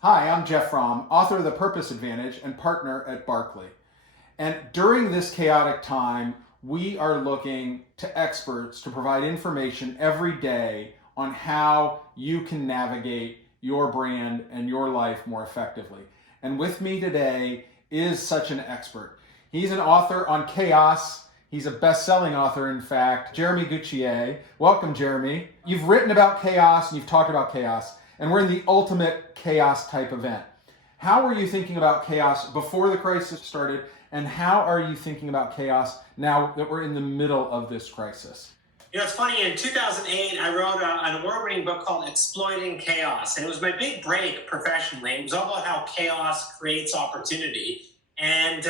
Hi, I'm Jeff Fromm, author of The Purpose Advantage and partner at Barkley. And during this chaotic time, we are looking to experts to provide information every day on how you can navigate your brand and your life more effectively. And with me today is such an expert. He's an author on chaos. He's a best-selling author, in fact, Jeremy Gutsche. Welcome, Jeremy. You've written about chaos and you've talked about chaos, and we're in the ultimate chaos type event. How were you thinking about chaos before the crisis started, and how are you thinking about chaos now that we're in the middle of this crisis? You know, it's funny, in 2008, I wrote an award-winning book called Exploiting Chaos, and it was my big break professionally. It was all about how chaos creates opportunity and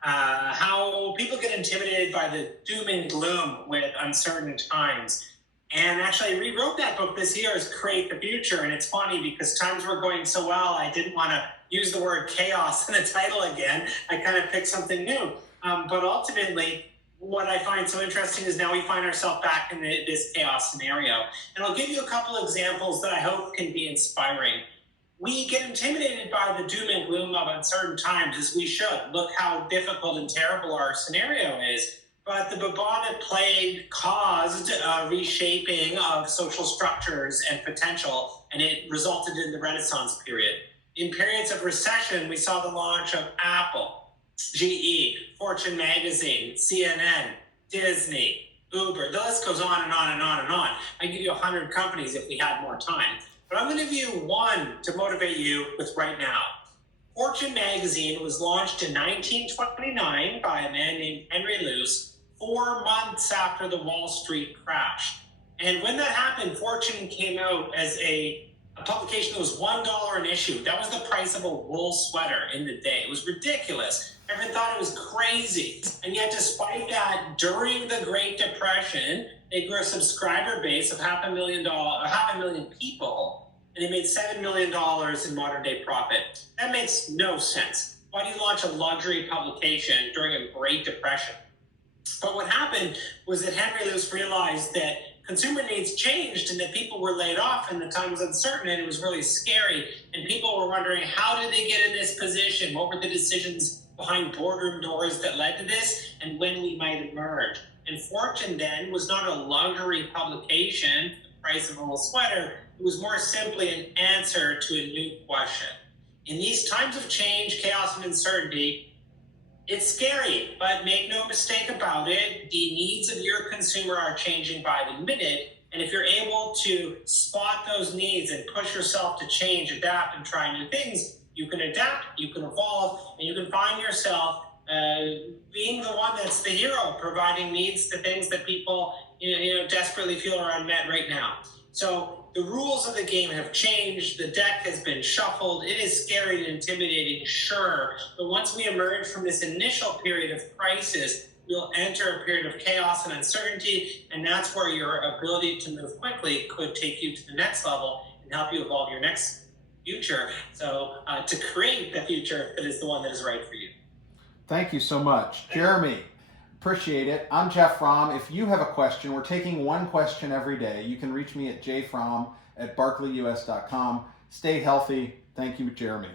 how people get intimidated by the doom and gloom with uncertain times. And actually, I rewrote that book this year as Create the Future. And it's funny because times were going so well, I didn't want to use the word chaos in the title again. I kind of picked something new. But ultimately, what I find so interesting is now we find ourselves back in this chaos scenario. And I'll give you a couple examples that I hope can be inspiring. We get intimidated by the doom and gloom of uncertain times, as we should. Look how difficult and terrible our scenario is. But the bubonic plague caused a reshaping of social structures and potential, and it resulted in the Renaissance period. In periods of recession, we saw the launch of Apple, GE, Fortune Magazine, CNN, Disney, Uber. The list goes on and on and on and on. I can give you 100 companies if we had more time. But I'm going to give you one to motivate you with right now. Fortune Magazine was launched in 1929 by a man named Henry Luce, 4 months after the Wall Street crash. And when that happened, Fortune came out as a publication that was $1 an issue. That was the price of a wool sweater in the day. It was ridiculous. Everyone thought it was crazy. And yet, despite that, during the Great Depression, they grew a subscriber base of 500,000 people, and they made $7 million in modern day profit. That makes no sense. Why do you launch a luxury publication during a Great Depression? But what happened was that Henry Luce realized that consumer needs changed and that people were laid off and the time was uncertain and it was really scary. And people were wondering, how did they get in this position? What were the decisions behind boardroom doors that led to this, and when we might emerge? And Fortune then was not a luxury publication, the price of a wool sweater. It was more simply an answer to a new question. In these times of change, chaos, and uncertainty, it's scary, but make no mistake about it, the needs of your consumer are changing by the minute. And if you're able to spot those needs and push yourself to change, adapt, and try new things, you can adapt, you can evolve, and you can find yourself being the one that's the hero, providing needs to things that people desperately feel are unmet right now. So the rules of the game have changed. The deck has been shuffled. It is scary and intimidating, sure. But once we emerge from this initial period of crisis, we'll enter a period of chaos and uncertainty. And that's where your ability to move quickly could take you to the next level and help you evolve your next future. So to create the future that is the one that is right for you. Thank you so much, Jeremy. Appreciate it. I'm Jeff Fromm. If you have a question, we're taking one question every day. You can reach me at jfromm@barclayus.com. Stay healthy. Thank you, Jeremy.